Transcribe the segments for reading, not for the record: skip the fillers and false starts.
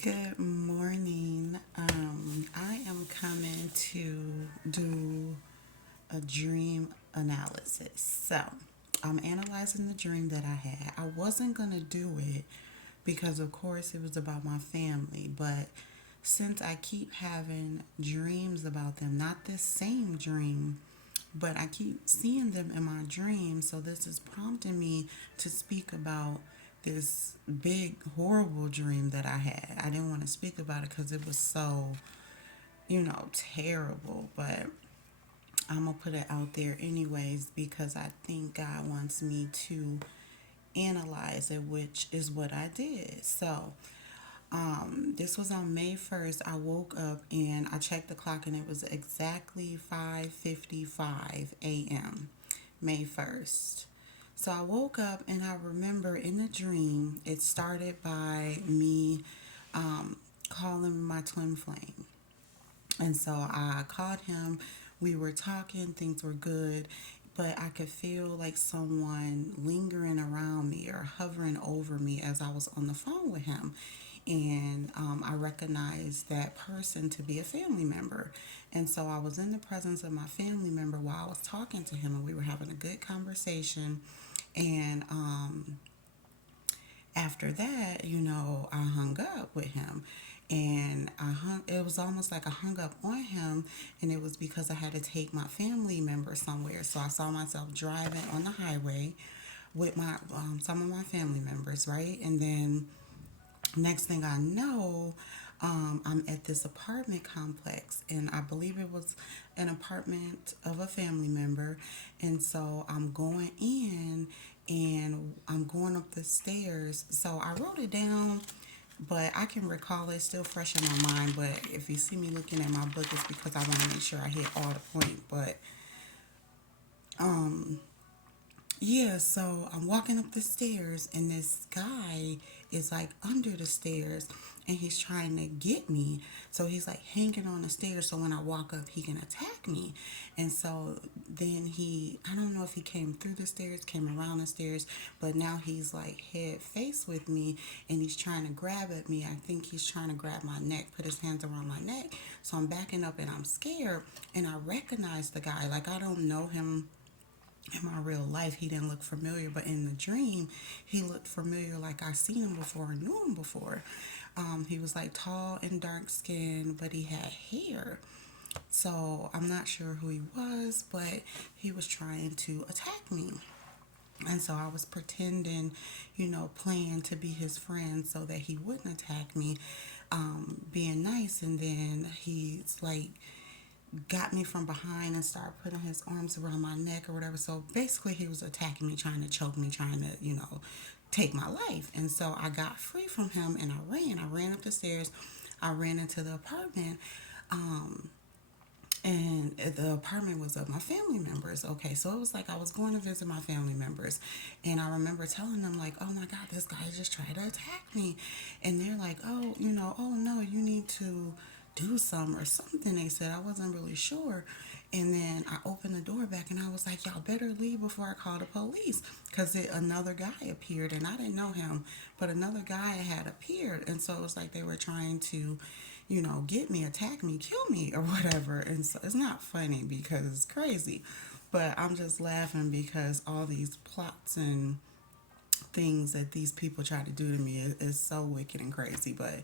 Good morning. I am coming to do a dream analysis. So, I'm analyzing the dream that I had. I wasn't going to do it because, of course, it was about my family, but since I keep having dreams about them, not this same dream, but I keep seeing them in my dreams. So this is prompting me to speak about this big, horrible dream that I had. I didn't want to speak about it because it was so, terrible. But I'm going to put it out there anyways because I think God wants me to analyze it, which is what I did. So, this was on May 1st. I woke up and I checked the clock and it was exactly 5:55 a.m. May 1st. So I woke up and I remember in the dream it started by me calling my twin flame. And so I called him. We were talking, things were good, but I could feel like someone lingering around me or hovering over me as I was on the phone with him. And I recognized that person to be a family member. And so I was in the presence of my family member while I was talking to him, and we were having a good conversation. And after that, I hung up with him. And it was almost like I hung up on him, and it was because I had to take my family member somewhere. So I saw myself driving on the highway with my some of my family members, right? And then next thing I know, I'm at this apartment complex, and I believe it was an apartment of a family member. And so I'm going in and I'm going up the stairs. So I wrote it down, but I can recall it still fresh in my mind. But if you see me looking at my book, it's because I want to make sure I hit all the point. But um, yeah, so I'm walking up the stairs, and this guy is like under the stairs and he's trying to get me. So he's like hanging on the stairs so when I walk up, he can attack me. And so then I don't know if he came through the stairs, came around the stairs, but now he's like head face with me and he's trying to grab at me. I think he's trying to grab my neck, put his hands around my neck. So I'm backing up and I'm scared, and I recognize the guy. Like, I don't know him in my real life. He didn't look familiar, but in the dream he looked familiar, like I seen him before, knew him before. He was like tall and dark skinned, but he had hair. So I'm not sure who he was, but he was trying to attack me. And so I was pretending, playing to be his friend so that he wouldn't attack me, being nice. And then he's like got me from behind and started putting his arms around my neck or whatever. So basically, he was attacking me, trying to choke me, trying to, take my life. And so I got free from him and I ran. I ran up the stairs. I ran into the apartment. Um, and the apartment was of my family members. Okay, so it was like I was going to visit my family members, and I remember telling them like, "Oh my God, this guy just tried to attack me," and they're like, "Oh, oh no, you need to do some or something." They said. I wasn't really sure, and then I opened the door back, and I was like, "Y'all better leave before I call the police," because another guy appeared, and I didn't know him, but another guy had appeared, and so it was like they were trying to get me, attack me, kill me, or whatever. And so it's not funny because it's crazy, but I'm just laughing because all these plots and things that these people try to do to me is so wicked and crazy. But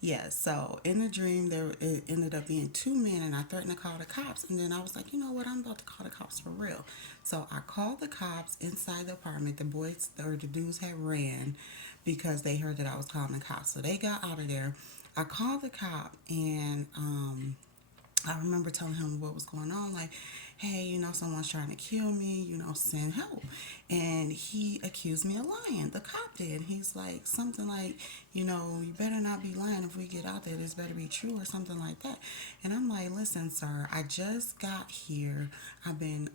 yeah, so in the dream, there it ended up being two men, and I threatened to call the cops. And then I was like, you know what, I'm about to call the cops for real. So I called the cops inside the apartment. The boys or the dudes had ran because they heard that I was calling the cops. So they got out of there. I called the cop, and I remember telling him what was going on, like, hey, someone's trying to kill me, send help. And he accused me of lying. The cop did. He's like, something like, you better not be lying if we get out there. This better be true or something like that. And I'm like, listen, sir, I just got here. I've been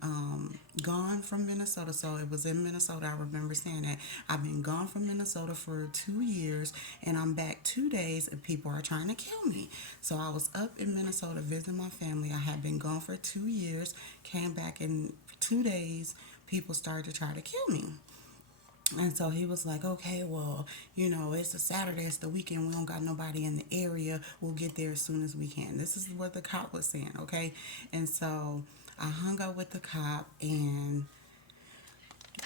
gone from Minnesota. So it was in Minnesota. I remember saying that. I've been gone from Minnesota for 2 years, and I'm back 2 days, and people are trying to kill me. So I was up in Minnesota visiting my family. I had been gone for 2 years, came back in 2 days. People started to try to kill me. And so he was like, okay, well, it's a Saturday, it's the weekend, we don't got nobody in the area. We'll get there as soon as we can. This is what the cop was saying, okay? And so I hung up with the cop, and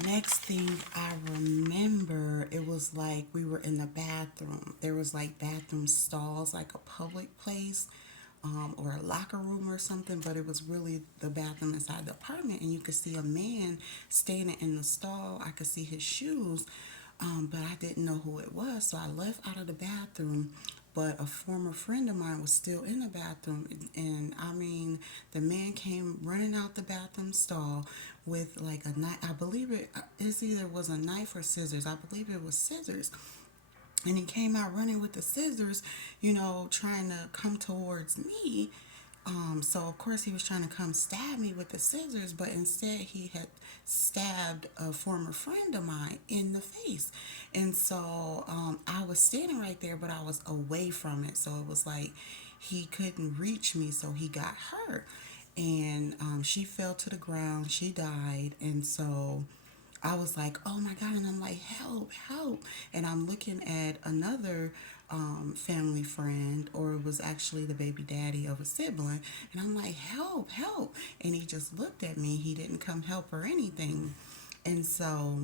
next thing I remember, it was like we were in the bathroom. There was like bathroom stalls, like a public place, or a locker room or something, but it was really the bathroom inside the apartment. And you could see a man standing in the stall. I could see his shoes, but I didn't know who it was. So I left out of the bathroom, but a former friend of mine was still in the bathroom. And I mean, the man came running out the bathroom stall with like a knife. I believe it either was a knife or scissors. I believe it was scissors. And he came out running with the scissors, trying to come towards me. So of course he was trying to come stab me with the scissors, but instead he had stabbed a former friend of mine in the face. And so I was standing right there, but I was away from it. So it was like he couldn't reach me, so he got hurt. And she fell to the ground. She died. And so I was like, oh my God. And I'm like, help, help. And I'm looking at another family friend, or it was actually the baby daddy of a sibling. And I'm like, help, help. And he just looked at me. He didn't come help or anything. And so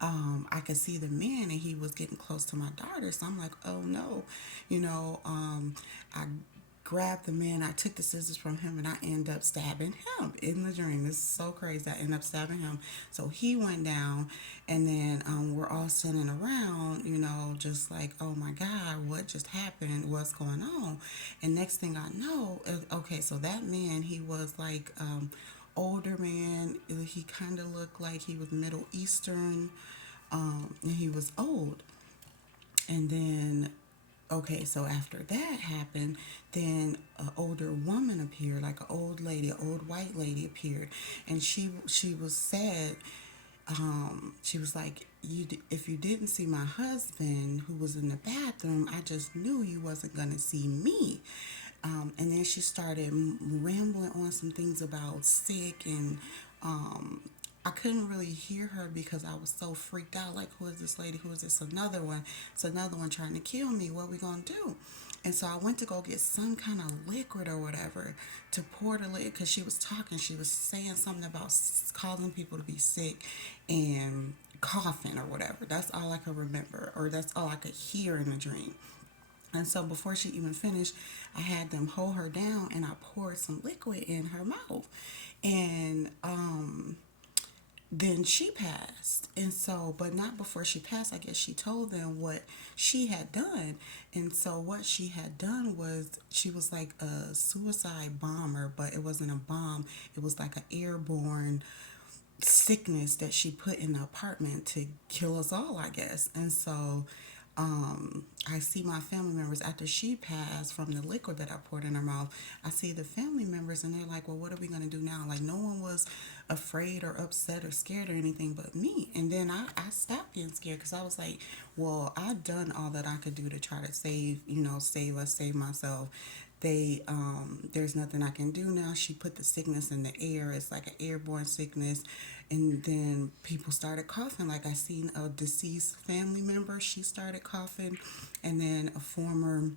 I could see the man, and he was getting close to my daughter. So I'm like, oh no. I grabbed the man, I took the scissors from him, and I end up stabbing him in the dream. This is so crazy. I end up stabbing him. So he went down, and then we're all sitting around, just like, oh my God, what just happened? What's going on? And next thing I know, okay, so that man, he was like, older man. He kind of looked like he was Middle Eastern, and he was old. And then, okay, so after that happened, then an older woman appeared, like an old lady, an old white lady appeared, and she was sad. She was like, if you didn't see my husband who was in the bathroom, I just knew you wasn't gonna see me. And then she started rambling on some things about sick, and I couldn't really hear her because I was so freaked out. Like, who is this lady? Who is this? Another one. It's another one trying to kill me. What are we gonna do? And so I went to go get some kind of liquid or whatever to pour the liquid, because she was talking. She was saying something about causing people to be sick and coughing or whatever. That's all I could remember, or that's all I could hear in the dream. And so before she even finished, I had them hold her down, and I poured some liquid in her mouth. And then she passed. And so, but not before she passed, I guess she told them what she had done. And so what she had done was, she was like a suicide bomber, but it wasn't a bomb. It was like an airborne sickness that she put in the apartment to kill us all, I guess. And so I see my family members after she passed from the liquid that I poured in her mouth. I see the family members, and they're like, well, what are we going to do now? Like, no one was afraid or upset or scared or anything but me. And then I stopped being scared, because I was like, well, I've done all that I could do to try to save, save us, save myself. There's nothing I can do now. She put the sickness in the air. It's like an airborne sickness. And then people started coughing. Like, I seen a deceased family member, she started coughing. And then a former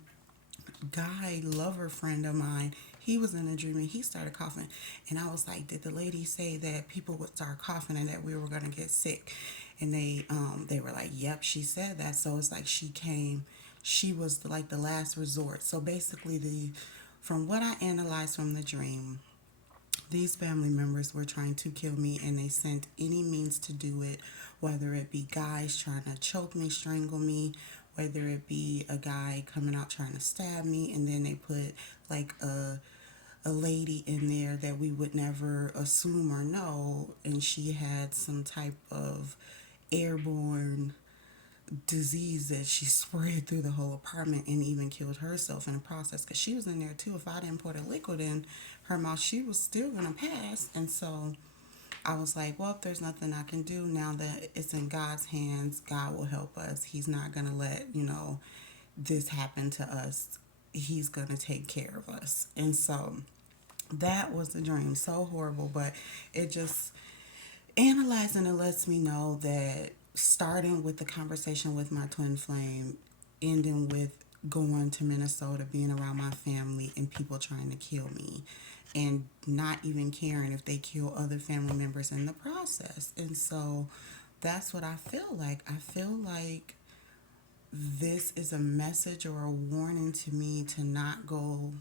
guy lover friend of mine, he was in a dream, and he started coughing. And I was like, did the lady say that people would start coughing and that we were going to get sick? And they were like, yep, she said that. So it's like she came, she was like the last resort. So basically, from what I analyzed from the dream, these family members were trying to kill me, and they sent any means to do it, whether it be guys trying to choke me, strangle me, whether it be a guy coming out trying to stab me. And then they put like a lady in there that we would never assume or know, and she had some type of airborne disease that she spread through the whole apartment, and even killed herself in the process, because she was in there too. If I didn't pour the liquid in her mouth, she was still gonna pass. And so I was like, well, if there's nothing I can do now that it's in God's hands, God will help us. He's not gonna let this happen to us. He's gonna take care of us. And so that was the dream. So horrible, but it just, analyzing it lets me know that starting with the conversation with my twin flame, ending with going to Minnesota, being around my family, and people trying to kill me, and not even caring if they kill other family members in the process. And so that's what I feel like. I feel like this is a message or a warning to me to not go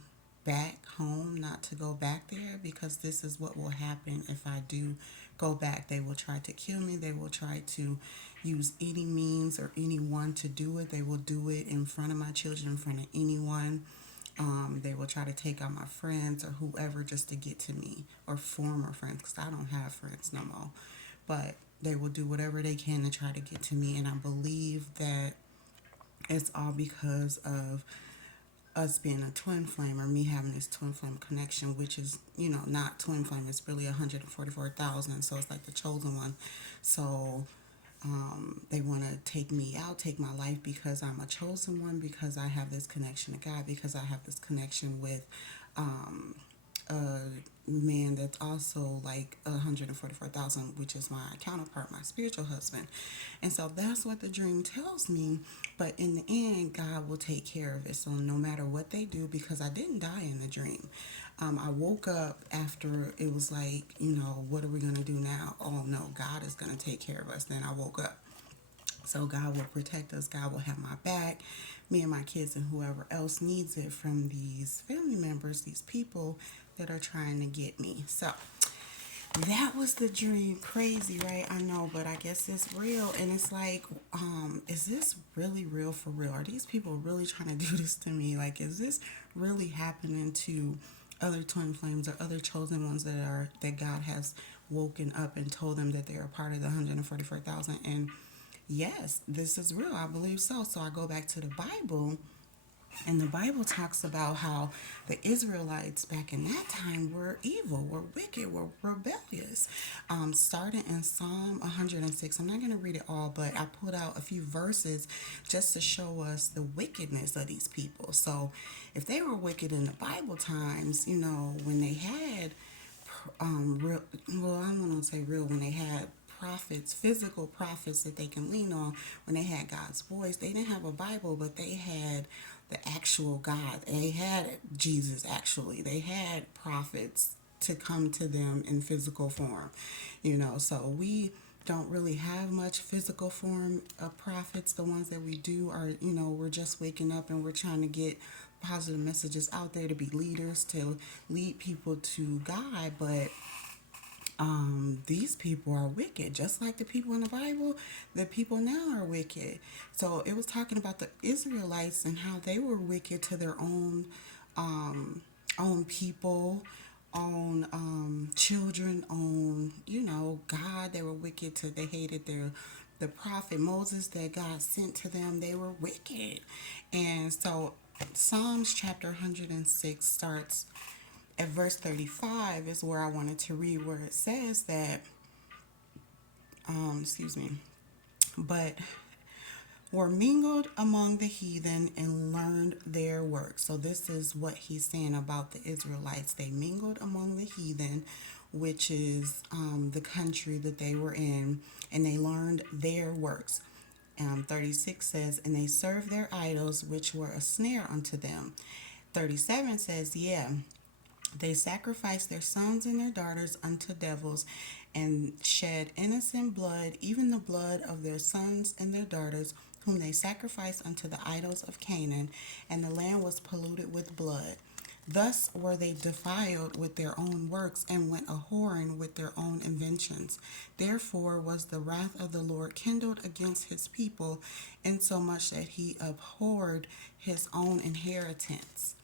back home, not to go back there, because this is what will happen if I do go back. They will try to kill me. They will try to use any means or anyone to do it. They will do it in front of my children, in front of anyone. They will try to take out my friends or whoever just to get to me, or former friends, because I don't have friends no more. But they will do whatever they can to try to get to me. And I believe that it's all because of us being a twin flame, or me having this twin flame connection, which is, not twin flame, it's really 144,000. So it's like the chosen one. So they want to take me out, take my life, because I'm a chosen one, because I have this connection to God, because I have this connection with a man that's also like 144,000, which is my counterpart, my spiritual husband. And so that's what the dream tells me. But in the end, God will take care of it. So no matter what they do, because I didn't die in the dream. I woke up after it was like, what are we going to do now? Oh no, God is going to take care of us. Then I woke up. So God will protect us. God will have my back, me and my kids and whoever else needs it from these family members, these people that are trying to get me. So that was the dream. Crazy, right? I know, but I guess it's real. And it's like, is this really real for real? Are these people really trying to do this to me? Like, is this really happening to other twin flames or other chosen ones that God has woken up and told them that they are part of the 144,000? And yes, this is real. I believe so. So I go back to the Bible, and the Bible talks about how the Israelites back in that time were evil, were wicked, were rebellious. Starting in Psalm 106, I'm not going to read it all, but I pulled out a few verses just to show us the wickedness of these people. So if they were wicked in the Bible times, when they had real, well, I don't want to say real, when they had prophets, physical prophets that they can lean on, when they had God's voice, they didn't have a Bible, but they had the actual God. They had Jesus, actually. They had prophets to come to them in physical form, So we don't really have much physical form of prophets. The ones that we do are, we're just waking up and we're trying to get positive messages out there to be leaders, to lead people to God. But these people are wicked, just like the people in the Bible. The people now are wicked. So it was talking about the Israelites and how they were wicked to their own people, own children, own God. They were wicked to, they hated the prophet Moses that God sent to them. They were wicked. And so Psalms chapter 106 starts at verse 35, is where I wanted to read, where it says that, excuse me, but were mingled among the heathen and learned their works. So this is what he's saying about the Israelites. They mingled among the heathen, which is the country that they were in, and they learned their works. 36 says, and they served their idols, which were a snare unto them. 37 says, yeah, they sacrificed their sons and their daughters unto devils, and shed innocent blood, even the blood of their sons and their daughters, whom they sacrificed unto the idols of Canaan, and the land was polluted with blood. Thus were they defiled with their own works, and went a whoring with their own inventions. Therefore was the wrath of the Lord kindled against his people, insomuch that he abhorred his own inheritance.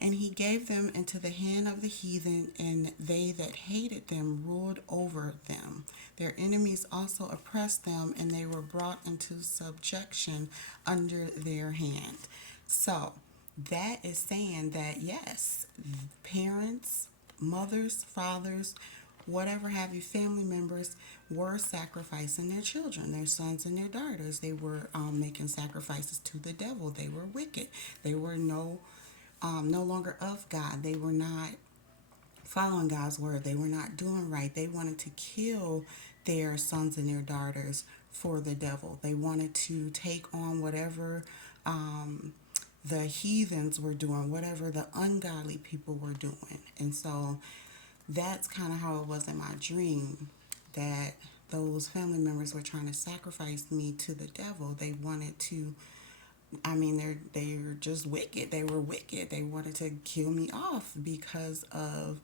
And he gave them into the hand of the heathen, and they that hated them ruled over them. Their enemies also oppressed them, and they were brought into subjection under their hand. So that is saying that yes, parents, mothers, fathers, whatever have you, family members were sacrificing their children, their sons and their daughters. They were making sacrifices to the devil. They were wicked. They were no longer of God. They were not following God's word. They were not doing right. They wanted to kill their sons and their daughters for the devil. They wanted to take on whatever the heathens were doing, whatever the ungodly people were doing. And so that's kind of how it was in my dream, that those family members were trying to sacrifice me to the devil. They wanted to, I mean, they're just wicked. They were wicked. They wanted to kill me off because of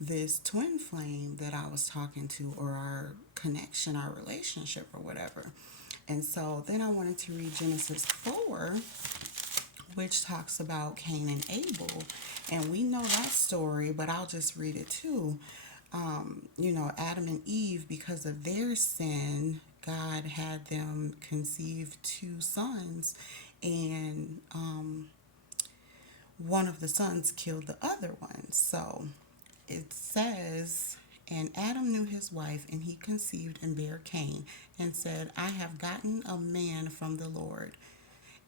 this twin flame that I was talking to, or our connection, our relationship, or whatever. And so then I wanted to read Genesis 4, which talks about Cain and Abel. And we know that story, but I'll just read it too. Adam and Eve, because of their sin, God had them conceive two sons, and one of the sons killed the other one. So it says, and Adam knew his wife, and he conceived and bare Cain, and said, I have gotten a man from the Lord.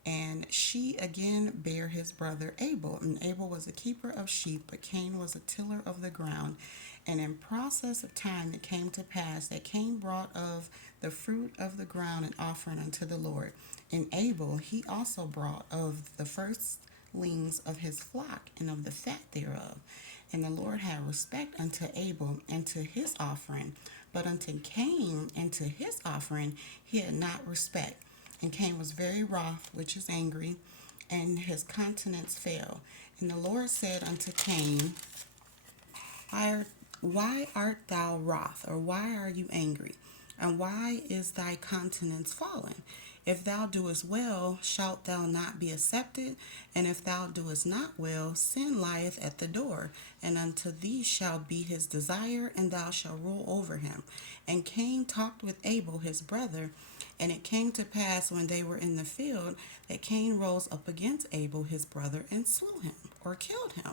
And she again bare his brother Abel. And Abel was a keeper of sheep, but Cain was a tiller of the ground. And in process of time it came to pass that Cain brought of the fruit of the ground an offering unto the Lord. And Abel he also brought of the firstlings of his flock and of the fat thereof. And the Lord had respect unto Abel and to his offering, but unto Cain and to his offering he had not respect. And Cain was very wroth, which is angry, and his countenance fell. And the Lord said unto Cain, why art thou wroth, or why are you angry? And why is thy countenance fallen? If thou doest well, shalt thou not be accepted? And if thou doest not well, sin lieth at the door, and unto thee shall be his desire, and thou shalt rule over him. And Cain talked with Abel his brother, and it came to pass when they were in the field that Cain rose up against Abel his brother and slew him, or killed him.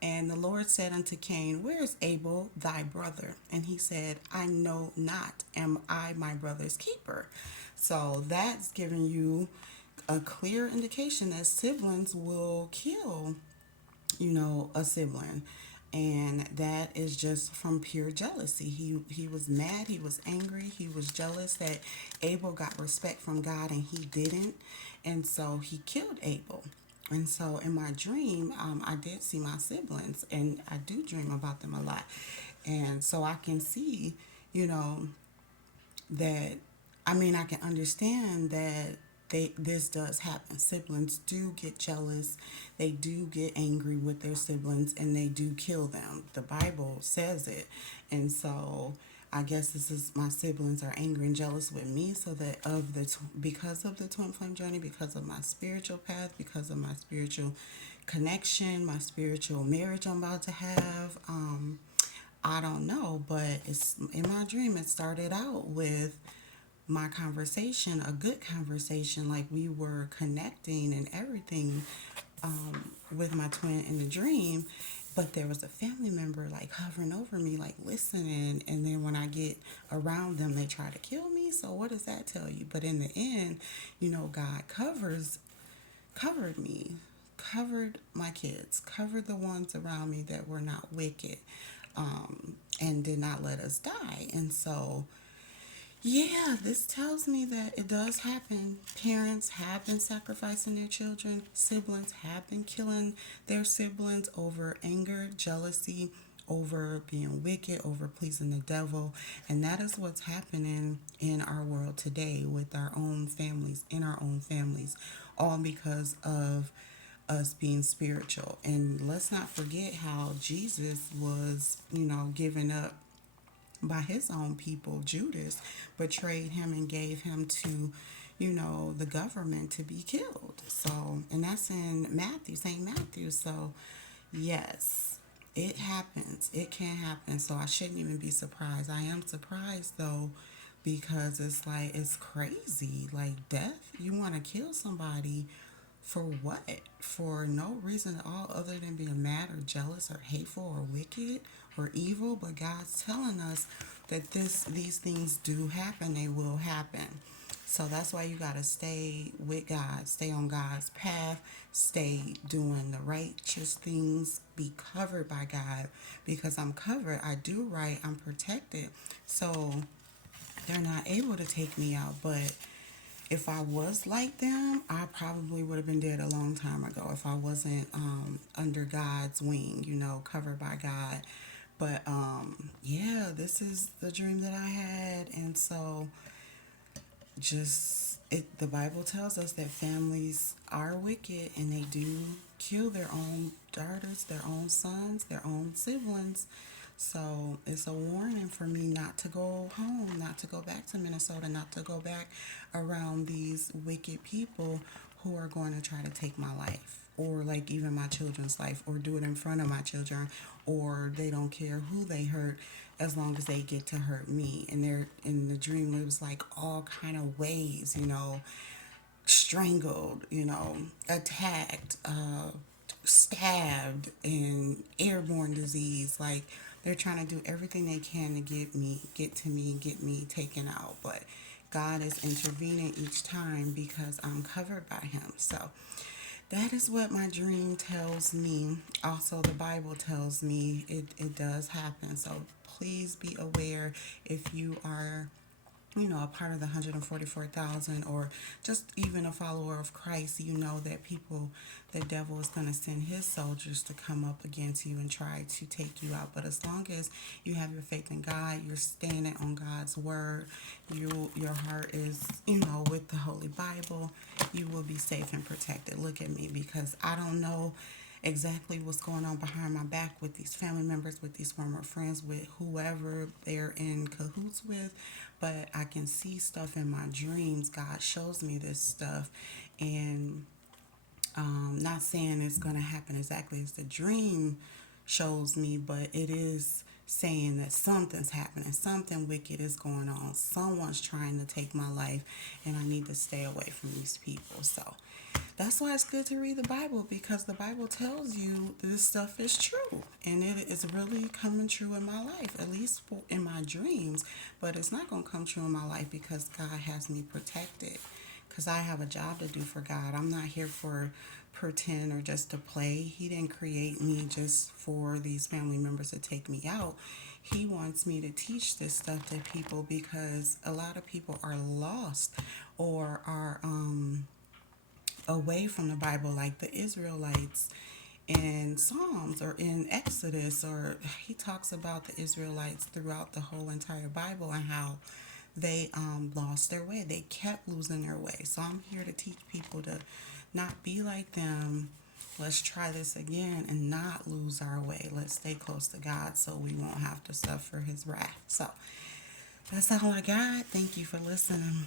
And the Lord said unto Cain, where is Abel thy brother? And he said, I know not. Am I my brother's keeper? So that's giving you a clear indication that siblings will kill, a sibling. And that is just from pure jealousy. He was mad, he was angry, he was jealous that Abel got respect from God and he didn't. And so he killed Abel. And so in my dream, I did see my siblings, and I do dream about them a lot. And so I can see, that, I can understand that this does happen. Siblings do get jealous. They do get angry with their siblings, and they do kill them. The Bible says it. And so I guess this is, my siblings are angry and jealous with me, so that because of the twin flame journey, because of my spiritual path, because of my spiritual connection, my spiritual marriage I'm about to have. I don't know, but it's in my dream. It started out with my conversation, a good conversation, like we were connecting and everything, with my twin in the dream. But there was a family member like hovering over me, like listening, and then when I get around them they try to kill me. So what does that tell you? But in the end, God covered me, covered my kids, covered the ones around me that were not wicked, and did not let us die. And so yeah, this tells me that it does happen. Parents have been sacrificing their children. Siblings have been killing their siblings over anger, jealousy, over being wicked, over pleasing the devil. And that is what's happening in our world today with our own families, in our own families, all because of us being spiritual. And let's not forget how Jesus was, given up by his own people. Judas betrayed him and gave him to, the government to be killed. So, and that's in Matthew, St. Matthew. So, yes, it happens. It can happen. So I shouldn't even be surprised. I am surprised though, because it's like, it's crazy. Like death, you want to kill somebody for what? For no reason at all other than being mad or jealous or hateful or wicked or evil. But God's telling us that these things do happen. They will happen. So that's why you got to stay with God. Stay on God's path. Stay doing the righteous things. Be covered by God. Because I'm covered. I do right. I'm protected. So they're not able to take me out. But if I was like them, I probably would have been dead a long time ago if I wasn't under God's wing, covered by God. But yeah, this is the dream that I had. And so just the Bible tells us that families are wicked and they do kill their own daughters, their own sons, their own siblings. So it's a warning for me not to go home, not to go back to Minnesota, not to go back around these wicked people who are going to try to take my life, or like even my children's life, or do it in front of my children, or they don't care who they hurt as long as they get to hurt me. And they're in the dream, it was like all kind of ways, strangled, attacked, stabbed, and airborne disease. Like they're trying to do everything they can to get to me, get me taken out. But God is intervening each time because I'm covered by Him. So that is what my dream tells me. Also, the Bible tells me it does happen. So please be aware if you are a part of the 144,000, or just even a follower of Christ. That the devil is going to send his soldiers to come up against you and try to take you out. But as long as you have your faith in God, you're standing on God's word, your heart is, with the Holy Bible, you will be safe and protected. Look at me, because I don't know exactly what's going on behind my back with these family members, with these former friends, with whoever they're in cahoots with, but I can see stuff in my dreams. God shows me this stuff, and not saying it's going to happen exactly as the dream shows me, but it is saying that something's happening, something wicked is going on, someone's trying to take my life, and I need to stay away from these people. So that's why it's good to read the Bible, because the Bible tells you this stuff is true, and it is really coming true in my life, at least in my dreams. But it's not going to come true in my life because God has me protected, because I have a job to do for God. I'm not here for pretend or just to play. He didn't create me just for these family members to take me out. He wants me to teach this stuff to people, because a lot of people are lost or are away from the Bible, like the Israelites in Psalms or in Exodus, or he talks about the Israelites throughout the whole entire Bible and how they lost their way. They kept losing their way. So I'm here to teach people to not be like them. Let's try this again and not lose our way. Let's stay close to God so we won't have to suffer His wrath. So that's all I got. Thank you for listening.